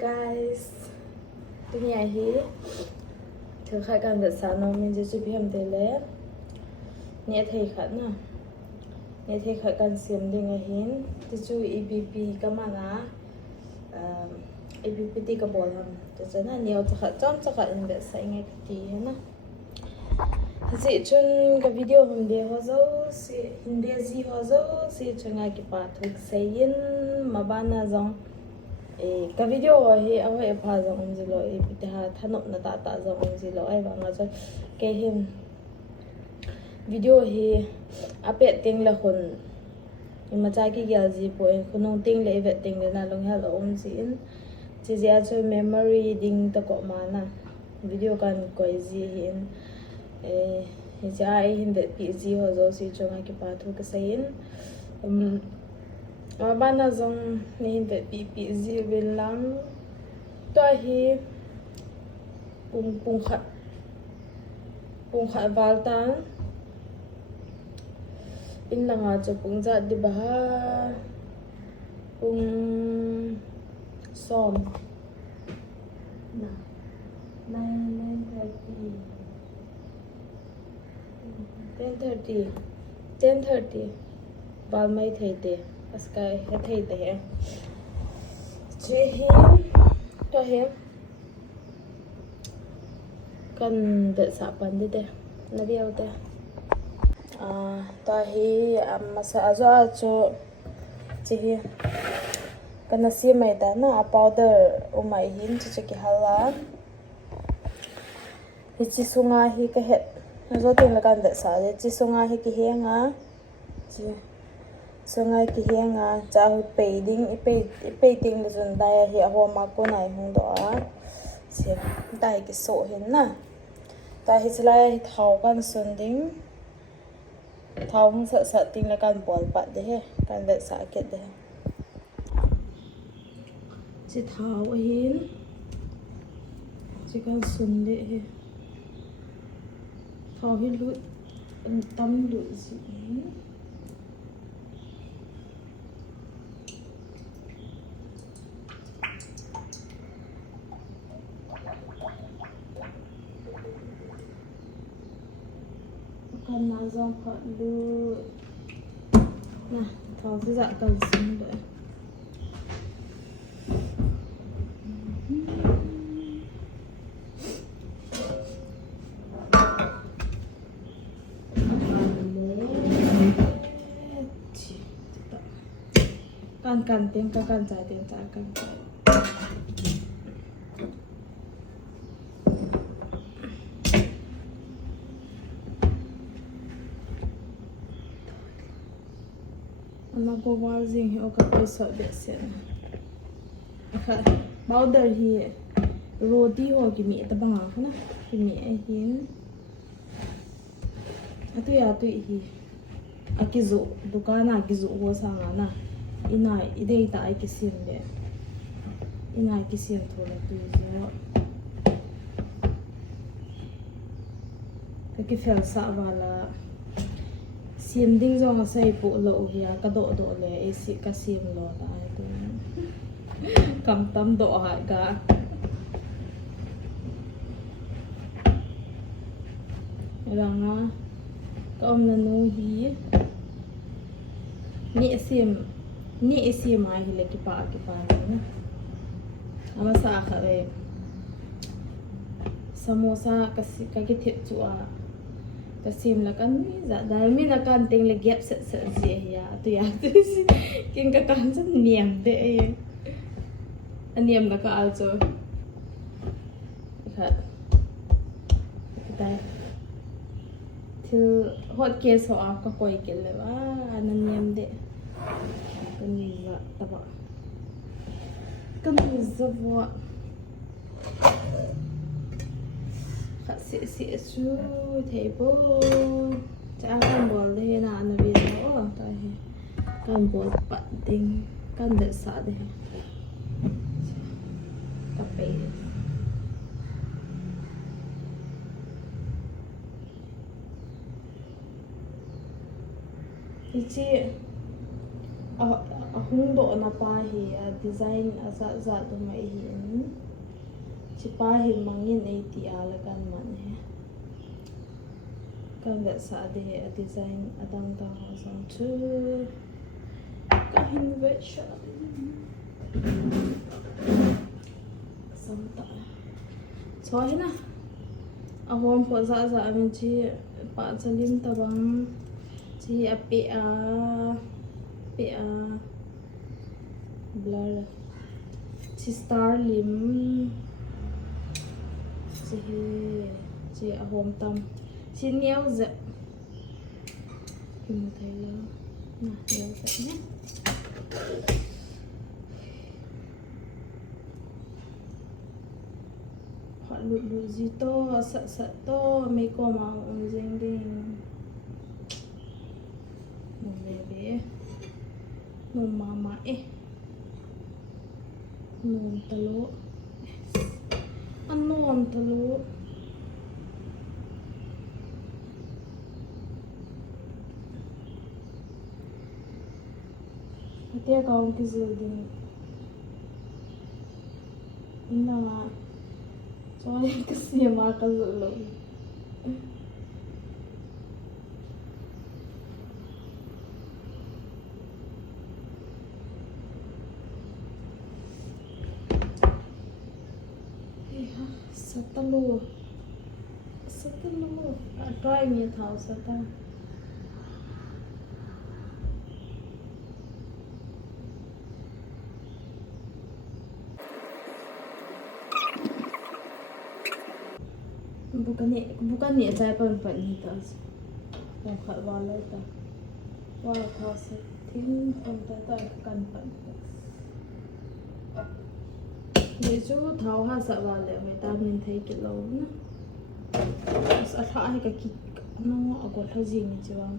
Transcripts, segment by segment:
guys, dunia hi thakha kan da sano min je chu bhiam de le nehthei khat na nehthei khat kan siam ding a hin ti chu EBP kamana EBP ti ka bol ham ta chana niaw chakha chom chakha in be sai nge ti na si chun ka video hum de ho zo si hindi ji ho zo si chunga ki pa thuk sayin mabana zong ka video hi a hoi pha zong ji lo e pita thanop na ta zong ji lo ai ba nga cho ke him video hi ape ting la khun ima cha ki gyal ji po khunong ting le ve ting le na long hal om ji in ji ja cho memory ding ta ko ma na video kan koi ji hin ja ai hin be pi ji ho zo si chonga ki pa thu ka sayin bana zong ni hin be pi ji bil lang to hi pung kha baltan in langa cho pung za di ba pung som na 10:30 बाल में थे इसका थे जे ही तो है kan de sa pan de na biao te ta hi masa azo cho chi hi kana si mai da na powder o mai hin chi ki hala hi chi sunga hi ka het azo tin la kan de sa de chi sunga hi ki henga chi sunga ki henga cha hu peiding ting le zun da hi a ho ma ko nai hung do a chi dai ki so hin na ta hi chlai thau kan sun ding thau hung sa ting la kan bol pa de he kan de sa ke de chi thau hin chi kan sun de he thau hi lu tam lu ji kan na zong pha lu na thau si dạ cần sun de kan tiếng kan trái tiếng trái kan nó có vào riêng hiệu các cái sợi bẹ sen powder hi roti ho ki mi ta banga khana ki mi hin atu hi akizo dukana akizo ho sanga na ina idei ta ai ki sim de ina ki sim thola tu zo cái fel sa wala sim ding zo nga sai pu lo hiya ka do le e si ka sim lo ta ai tu kam tam do ha ga ranga ka om na no hi ni sim ai hi le ki pa na ama sa kha re samosa ka ki thep chu a ta sim la kan mi za dai mi la kan ting le gap se je ya tu king ka kan chan niam de e aniam la ka al cho kha dai til hot case ho ka koi ke le wa an niam de kan ni za ta ba kan ni za wa si su thầy bố cha con bò lên là nó bị nó tại con bò bận tình con để sợ đây cà phê thì chị ahung do na pa hi design asa za do mai hi chi pa hi mangin ei ti ala kan man he kan da sa de design adang ta ha sang chu ka hin ve sha sam ta so hi na ahom pho za za amin chi pa chalim ta bang chi a pe a blur chi star lim chi ahom tam chi neo ze kim thấy lo na neo ze nhé họ lụt gì to sợ to mấy cô mà ông dinh đi một bébé một mama non talo non talo até kaum ki zildin ina so kasi ma ka zulo Satalo try me thao sata bukan ni saya pan ni tas yang khat wala ta wala thao se thin pan ta kan pan ये जो थाव हा सा वाले में ता min thei ki lo na as a tha hai ka ki no a go tha jing ni chiwang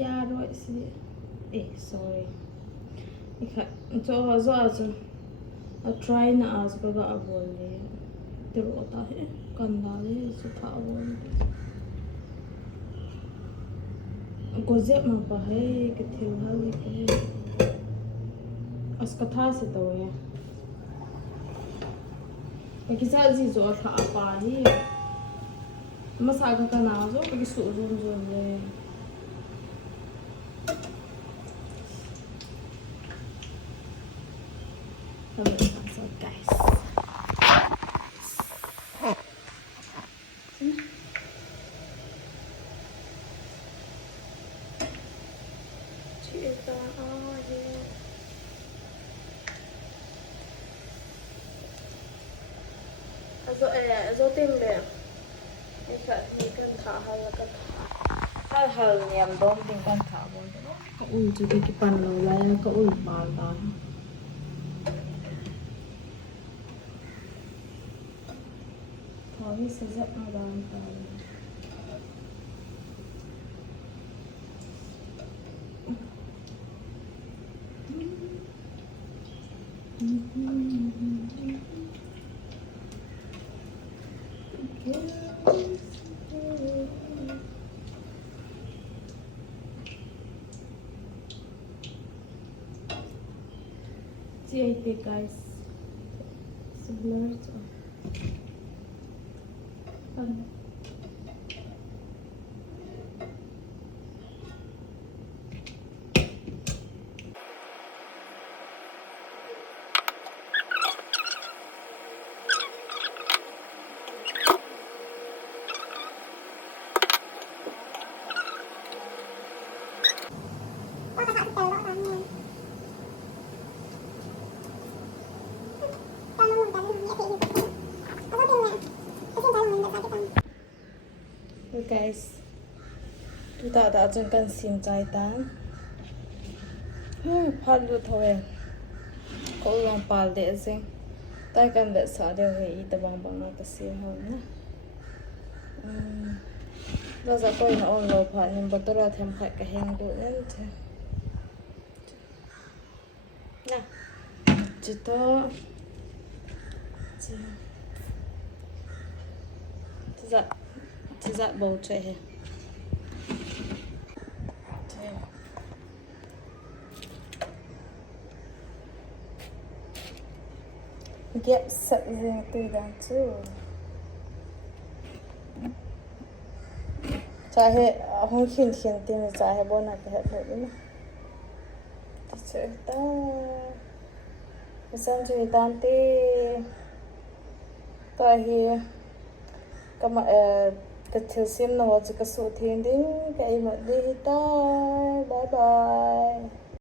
ya roi si sorry ikha cho a try na as ba ga abol le te ro ta he kan da le su tha abol go zep ma pa hai ke thil ha le ke as katha se to ya ki sa ji zo tha pa hi masa ka kana zo ki su zo le so guys zo tim le ai ka ni kan tha ha la ka tha hal niam dom ting kan tha bon ka ul chu ki pan lo la ya ka ul pal ta thawi se zat ma dan ta see I think guys it's blurred guys chúng ta đã chân cần xin trái tán phát lu thôi có lòng pal để xem tay cần để xả đều về ta bằng bằng cái xí hơn nè bây giờ coi nó ôn rồi phải nhưng bắt đầu thêm phải cái hàng đồ nữa thế nè chỉ to chỉ dạ bầu trời ghép sợi riêng từ đằng chứ चाहे हम खिन खिनती में चाहे बना के है थोड़ी ना चलता misalnya jadi tante tahi kama kecil sim na wajib kesutin ding kayak ini kita bye bye